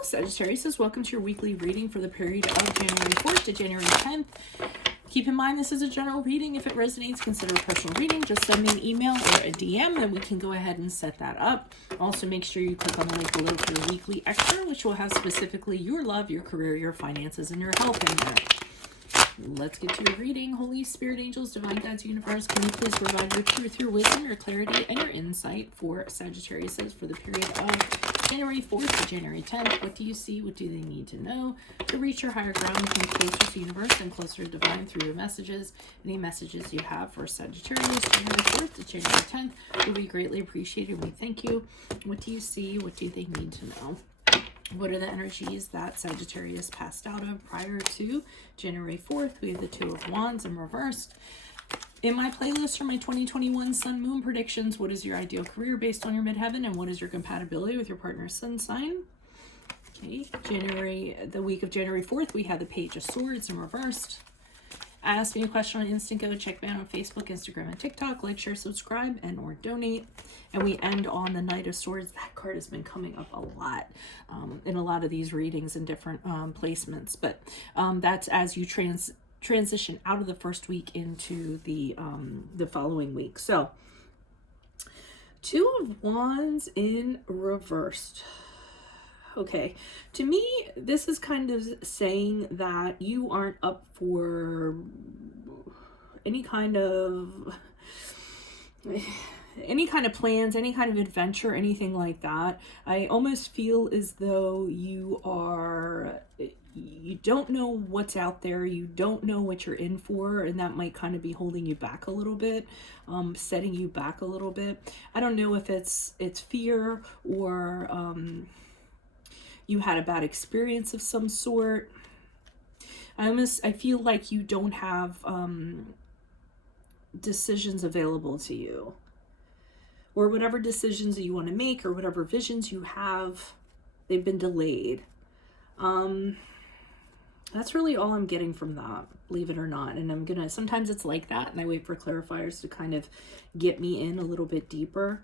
Hello, Sagittarius. Welcome to your weekly reading for the period of January 4th to January 10th. Keep in mind, this is a general reading. If it resonates, consider a personal reading. Just send me an email or a DM, and we can go ahead and set that up. Also, make sure you click on the link below for your weekly extra, which will have specifically your love, your career, your finances, and your health in there. Let's get to your reading. Holy Spirit, angels, divine guides, universe, can you please provide your truth, your wisdom, your clarity, and your insight for Sagittarius for the period of January 4th to January 10th. What do you see? What do they need to know to reach your higher ground, come closer to universe and closer to divine through your messages? Any messages you have for Sagittarius, January 4th to January 10th will be greatly appreciated. We thank you. What do you see? What do they need to know? What are the energies that Sagittarius passed out of prior to January 4th? We have the Two of Wands in reversed. In my playlist for my 2021 Sun Moon predictions, what is your ideal career based on your midheaven, and what is your compatibility with your partner's sun sign? Okay, the week of January 4th, we had the Page of Swords in reversed. Ask me a question on Instant Go. Check me out on Facebook, Instagram, and TikTok. Like, share, subscribe, and or donate. And we end on the Knight of Swords. That card has been coming up a lot in a lot of these readings and different placements. But that's as you transition out of the first week into the following week. So, Two of Wands in reversed. Okay, to me, this is kind of saying that you aren't up for any kind of plans, any kind of adventure, anything like that. I almost feel as though you don't know what's out there, you don't know what you're in for, and that might kind of be holding you back a little bit, setting you back a little bit. I don't know if it's fear or you had a bad experience of some sort. I feel like you don't have decisions available to you, or whatever decisions that you want to make or whatever visions you have, they've been delayed. That's really all I'm getting from that, believe it or not. And sometimes it's like that, and I wait for clarifiers to kind of get me in a little bit deeper.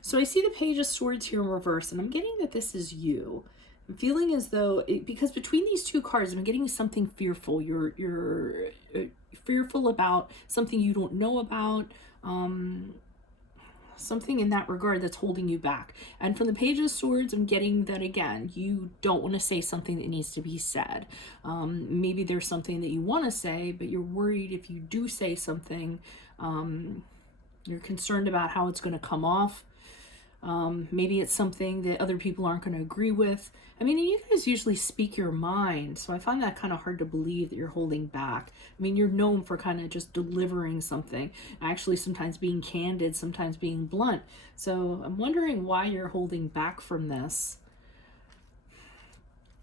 So I see the Page of Swords here in reverse, and I'm getting that this is you. I'm feeling as though, because between these two cards, I'm getting something fearful. You're fearful about something you don't know about, something in that regard that's holding you back. And from the Page of Swords, I'm getting that, again, you don't want to say something that needs to be said. Maybe there's something that you want to say, but you're worried if you do say something, you're concerned about how it's going to come off. Maybe it's something that other people aren't going to agree with. I mean, you guys usually speak your mind, so I find that kind of hard to believe that you're holding back. I mean, you're known for kind of just delivering something, actually sometimes being candid, sometimes being blunt. So I'm wondering why you're holding back from this.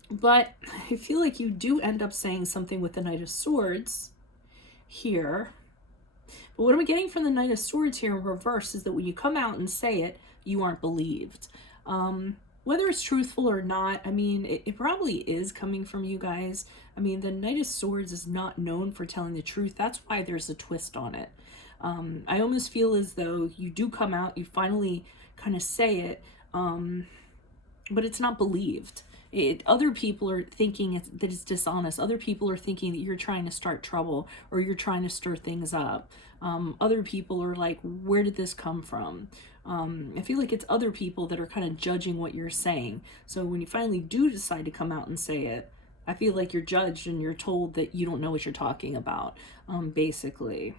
But I feel like you do end up saying something with the Knight of Swords here. But what I'm getting from the Knight of Swords here in reverse is that when you come out and say it, you aren't believed. Whether it's truthful or not, I mean, it probably is coming from you guys. I mean, the Knight of Swords is not known for telling the truth. That's why there's a twist on it. I almost feel as though you do come out, you finally kind of say it, but it's not believed. Other people are thinking that it's dishonest. Other people are thinking that you're trying to start trouble or you're trying to stir things up. Other people are like, where did this come from? I feel like it's other people that are kind of judging what you're saying. So when you finally do decide to come out and say it, I feel like you're judged and you're told that you don't know what you're talking about, basically.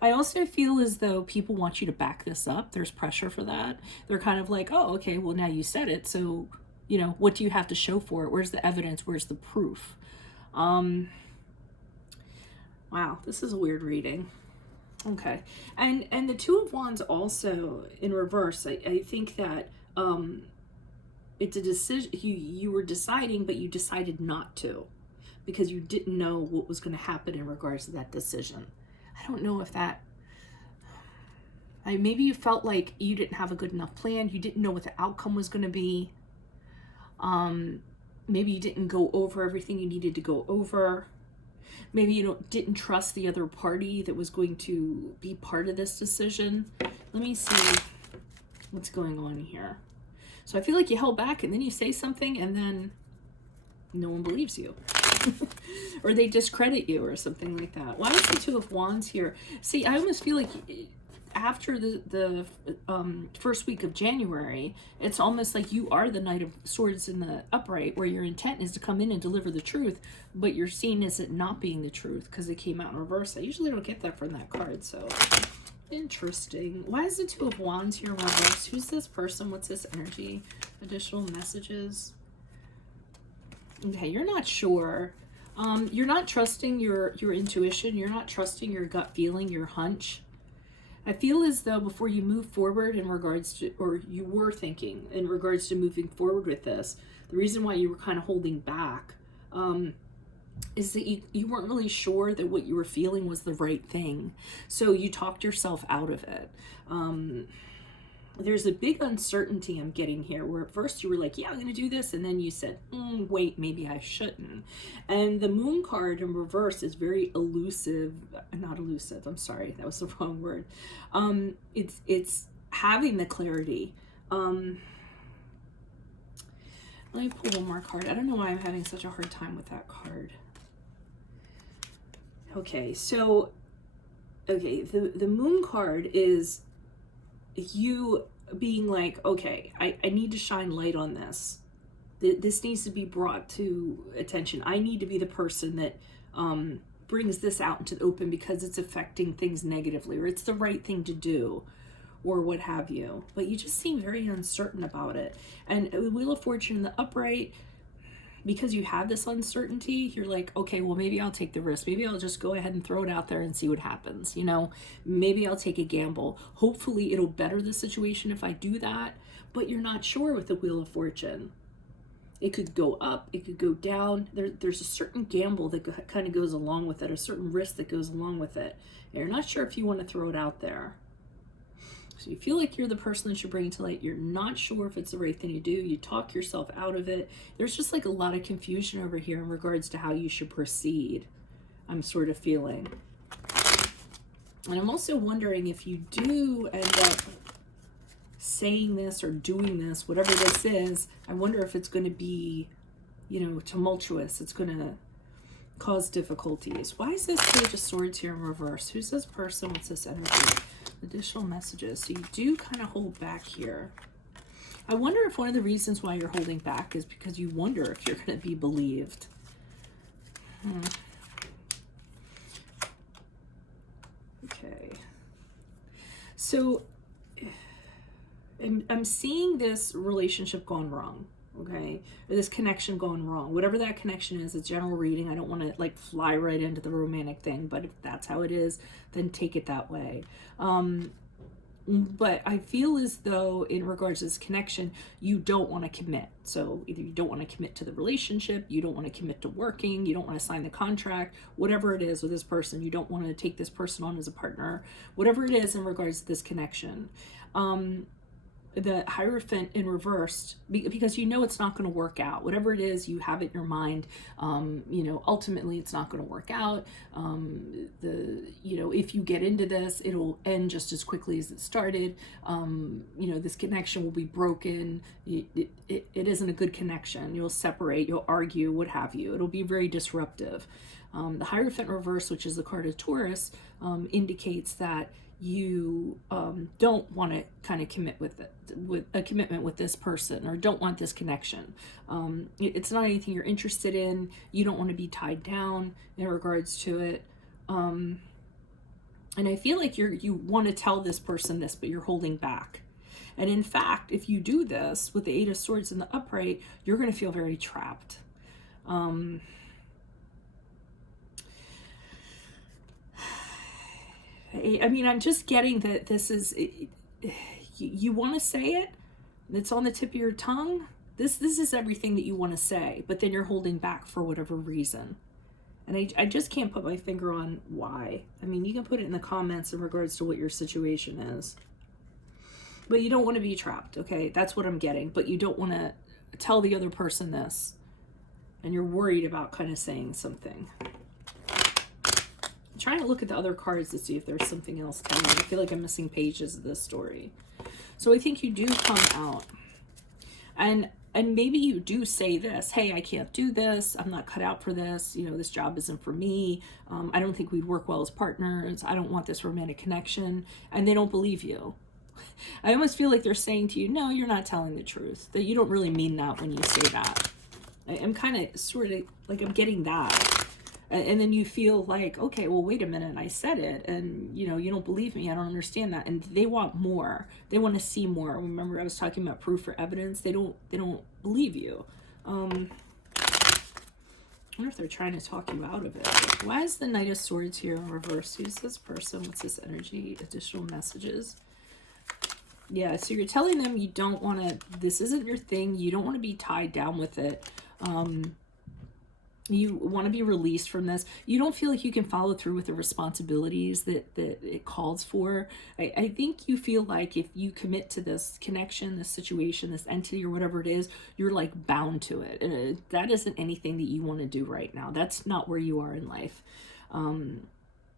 I also feel as though people want you to back this up. There's pressure for that. They're kind of like, oh, okay, well, now you said it, so what do you have to show for it? Where's the evidence? Where's the proof? Wow, this is a weird reading. Okay. And the Two of Wands also in reverse, I think that it's a decision. You were deciding, but you decided not to because you didn't know what was going to happen in regards to that decision. I don't know if that... maybe you felt like you didn't have a good enough plan. You didn't know what the outcome was going to be. Maybe you didn't go over everything you needed to go over. Maybe you didn't trust the other party that was going to be part of this decision. Let me see what's going on here. So I feel like you held back, and then you say something, and then no one believes you. Or they discredit you or something like that. Why is the Two of Wands here? See, I almost feel like after the first week of January, it's almost like you are the Knight of Swords in the upright, where your intent is to come in and deliver the truth, but you're seen as it not being the truth because it came out in reverse. I usually don't get that from that card, so interesting. Why is the Two of Wands here in reverse? Who's this person? What's this energy? Additional messages. Okay, you're not sure. You're not trusting your intuition. You're not trusting your gut feeling, your hunch. I feel as though before you move forward in regards to, or you were thinking in regards to moving forward with this, the reason why you were kind of holding back is that you weren't really sure that what you were feeling was the right thing. So you talked yourself out of it. There's a big uncertainty I'm getting here, where at first you were like, yeah, I'm going to do this. And then you said, wait, maybe I shouldn't. And the Moon card in reverse is very elusive. Not elusive. I'm sorry. That was the wrong word. It's having the clarity. Let me pull one more card. I don't know why I'm having such a hard time with that card. Okay. So, okay. The Moon card is you being like, okay, I need to shine light on this. This needs to be brought to attention. I need to be the person that brings this out into the open because it's affecting things negatively, or it's the right thing to do, or what have you. But you just seem very uncertain about it. And Wheel of Fortune in the upright, because you have this uncertainty, you're like, okay, well, maybe I'll take the risk. Maybe I'll just go ahead and throw it out there and see what happens. You know, maybe I'll take a gamble. Hopefully it'll better the situation if I do that. But you're not sure with the Wheel of Fortune. It could go up, it could go down. There's a certain gamble that kind of goes along with it, a certain risk that goes along with it. And you're not sure if you want to throw it out there. So you feel like you're the person that should bring it to light. You're not sure if it's the right thing to do. You talk yourself out of it. There's just like a lot of confusion over here in regards to how you should proceed, I'm sort of feeling. And I'm also wondering if you do end up saying this or doing this, whatever this is, I wonder if it's going to be, you know, tumultuous. It's going to cause difficulties. Why is this Page of Swords here in reverse? Who's this person? What's this energy? Additional messages. So you do kind of hold back here. I wonder if one of the reasons why you're holding back is because you wonder if you're going to be believed. Okay. So I'm seeing this relationship gone wrong. Okay, or this connection going wrong, whatever that connection is. It's general reading. I don't want to like fly right into the romantic thing, but if that's how it is, then take it that way. But I feel as though in regards to this connection, you don't want to commit. So either you don't want to commit to the relationship, you don't want to commit to working, you don't want to sign the contract, whatever it is with this person, you don't want to take this person on as a partner, whatever it is in regards to this connection. The Hierophant in reverse, because you know it's not going to work out. Whatever it is, you have it in your mind. You know, ultimately it's not going to work out. You know, if you get into this, it'll end just as quickly as it started. You know, this connection will be broken. It isn't a good connection. You'll separate, you'll argue, what have you. It'll be very disruptive. The Hierophant reverse, which is the card of Taurus, indicates that you don't want to kind of commit with a commitment with this person, or don't want this connection. It's not anything you're interested in. You don't want to be tied down in regards to it. And I feel like you want to tell this person this, but you're holding back. And in fact, if you do this with the Eight of Swords in the upright, you're going to feel very trapped. I mean, I'm just getting that this is, you want to say it, it's on the tip of your tongue. This is everything that you want to say, but then you're holding back for whatever reason. And I just can't put my finger on why. I mean, you can put it in the comments in regards to what your situation is. But you don't want to be trapped, okay? That's what I'm getting. But you don't want to tell the other person this, and you're worried about kind of saying something. I'm trying to look at the other cards to see if there's something else telling me. I feel like I'm missing pages of this story. So I think you do come out. And maybe you do say this, hey, I can't do this, I'm not cut out for this, this job isn't for me, I don't think we'd work well as partners, I don't want this romantic connection, and they don't believe you. I almost feel like they're saying to you, no, you're not telling the truth, that you don't really mean that when you say that. I'm kind of sort of like, I'm getting that. And then you feel like, okay, well, wait a minute, I said it, and you don't believe me, I don't understand that. And they want more, they want to see more. Remember I was talking about proof or evidence. They don't believe you. I wonder if they're trying to talk you out of it. Why is the Knight of Swords here in reverse? Who's this person? What's this energy? Additional messages. Yeah, so you're telling them you don't want to, this isn't your thing, you don't want to be tied down with it. You want to be released from this. You don't feel like you can follow through with the responsibilities that it calls for. I think you feel like if you commit to this connection, this situation, this entity, or whatever it is, you're like bound to it. And that isn't anything that you want to do right now. That's not where you are in life. And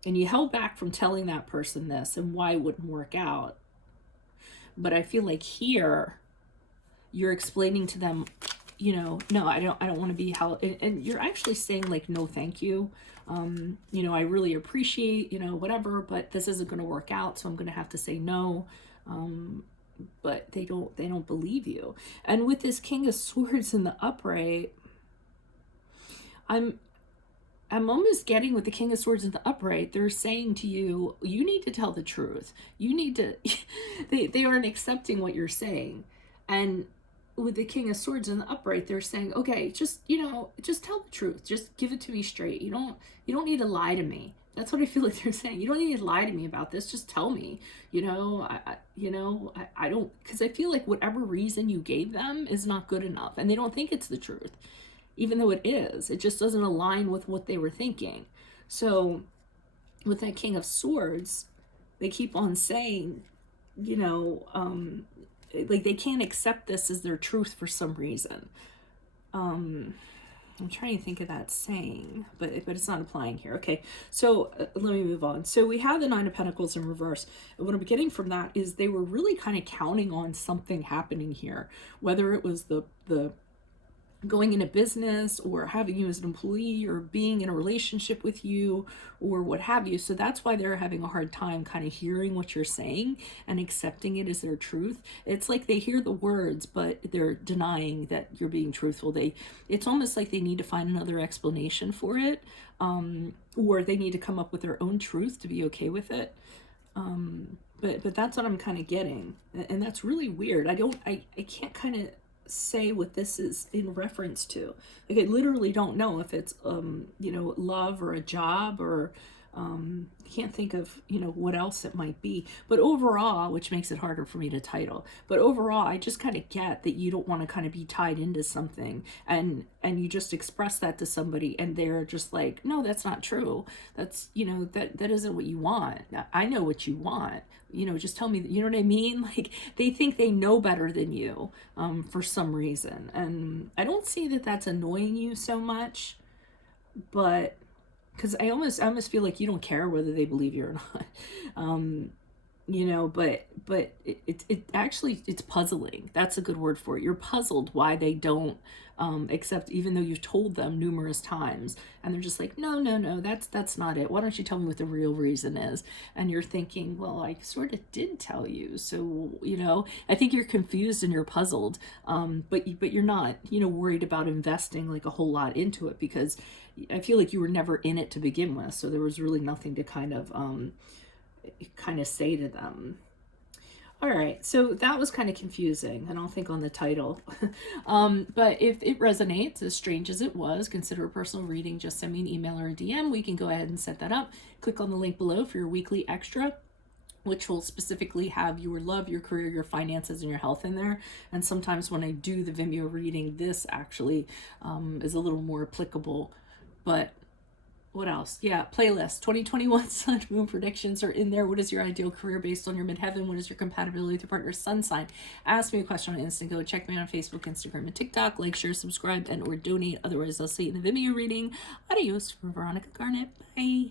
you held back from telling that person this and why it wouldn't work out. But I feel like here you're explaining to them, no, I don't want to be held, and you're actually saying like, no, thank you. I really appreciate, whatever, but this isn't going to work out. So I'm going to have to say no. But they don't believe you. And with this King of Swords in the upright, I'm almost getting with the King of Swords in the upright, they're saying to you, you need to tell the truth. You need to, they aren't accepting what you're saying. And with the King of Swords in the upright, they're saying, okay, just tell the truth. Just give it to me straight. You don't need to lie to me. That's what I feel like they're saying. You don't need to lie to me about this. Just tell me, I don't, because I feel like whatever reason you gave them is not good enough. And they don't think it's the truth, even though it is. It just doesn't align with what they were thinking. So with that King of Swords, they keep on saying, like they can't accept this as their truth for some reason. I'm trying to think of that saying, but it's not applying here. Okay, so let me move on. So we have the Nine of Pentacles in reverse. And what I'm getting from that is they were really kind of counting on something happening here, whether it was the going into business or having you as an employee or being in a relationship with you or what have you. So that's why they're having a hard time kind of hearing what you're saying and accepting it as their truth. It's like they hear the words, but they're denying that you're being truthful. It's almost like they need to find another explanation for it, or they need to come up with their own truth to be okay with it. But that's what I'm kind of getting. And that's really weird. I can't kind of say what this is in reference to. Like I literally don't know if it's love or a job or can't think of what else it might be. But overall, which makes it harder for me to title, but overall I just kind of get that you don't want to kind of be tied into something, and you just express that to somebody and they're just like, no, that's not true, that's that isn't what you want. I know what you want, just tell me, you know what I mean? Like they think they know better than you for some reason. And I don't see that that's annoying you so much, but because I almost feel like you don't care whether they believe you or not. But it actually, it's puzzling. That's a good word for it. You're puzzled why they don't accept, even though you've told them numerous times, and they're just like, no, that's not it. Why don't you tell me what the real reason is? And you're thinking, well, I sort of did tell you. So, I think you're confused and you're puzzled. But you're not, worried about investing like a whole lot into it, because I feel like you were never in it to begin with. So there was really nothing to kind of say to them. All right, so that was kind of confusing, and I'll think on the title. But if it resonates, as strange as it was, consider a personal reading. Just send me an email or a DM. We can go ahead and set that up. Click on the link below for your weekly extra, which will specifically have your love, your career, your finances, and your health in there. And sometimes when I do the Vimeo reading, this actually is a little more applicable. But what else? Yeah, playlist. 2021 Sun Moon predictions are in there. What is your ideal career based on your midheaven? What is your compatibility with your partner's sun sign? Ask me a question on Instant Go. Check me out on Facebook, Instagram, and TikTok. Like, share, subscribe, and or donate. Otherwise, I'll see you in the Vimeo reading. Adios from Veronica Garnett. Bye.